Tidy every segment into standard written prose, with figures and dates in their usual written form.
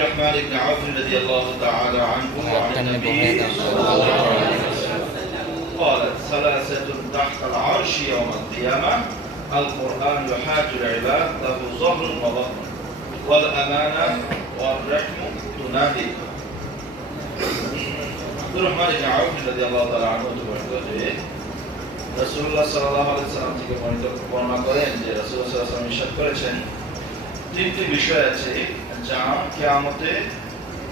الرحمن بن عوف رضي الله تعالى عنه وعن النبي صلى الله عليه وسلم قال ثلاثة تحت العرش يوم القيامة القرآن يحاج العباد له ظهر وبطن والأمانة والرحم تنادي عبد الرحمن بن عوف رضي الله تعالى عنه রাসূলুল্লাহ সাল্লাল্লাহু আলাইহি ওয়াসাল্লাম থেকে বর্ণনা করেন যে রাসূলুল্লাহ সাল্লাল্লাহু আলাইহি ওয়াসাল্লাম ইরশাদ করেছেন তিনটি বিষয় আছে যা কিয়ামতে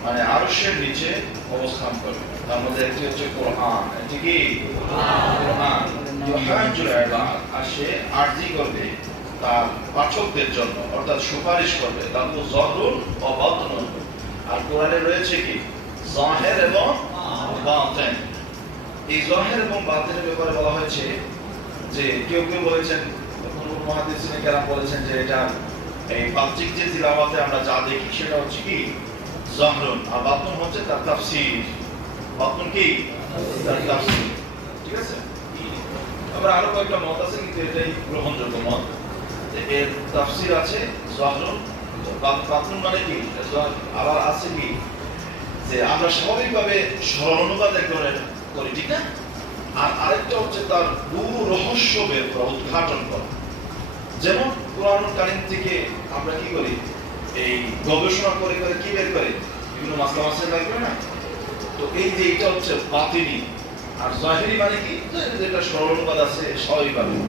মানে আরশের নিচে অবস্থান করবে। তার মধ্যে একটি হচ্ছে কোরআন। এটি কি কোরআন? ইউহাজ্জুল ইবাদ, আর সে আরজি করবে তার পাঠকদের জন্য, অর্থাৎ সুপারিশ করবে। তার তো যাহরুন ও বাতিন, আর কোরআনে রয়েছে কি যাহির এবং বাতিন। এই যাহির এবং বাতিনের ব্যাপারে বলা হয়েছে যে কেউ কেউ বলেছেন, মুহাদ্দিসিনে কেরাম বলেছেন যে এটা এই বাহ্যিক যে তিলাওয়াতে আমরা যা দেখি সেটা হচ্ছে কি যাহরুন, আর বাতিন হচ্ছে তার তাফসীর। বাতিন কি তার তাফসীর, ঠিক আছে? আবার আরো কয়েকটা মত আছে, কিন্তু এটাই গ্রহণযোগ্য মত যে এর তাফসীর আছে যাহরুন, বাতিন মানে কি। আবার আছে কি যে আমরা স্বাভাবিকভাবে সরল অনুবাদ করি, ঠিক না? আর আরেকটা হচ্ছে তার পুরো রহস্য বের করা, উদ্ঘাটন করা। যেমন কোরআনুল কারীম থেকে আমরা কি করি, এই গবেষণা করে করে কি বের করে, বিভিন্ন মাসলা মাসাইল বের করে না। তো এই যে এটা হচ্ছে বাতিনি, আর যাহিরি মানে কি, যেটা সরল অনুবাদ আছে স্বাভাবিকভাবে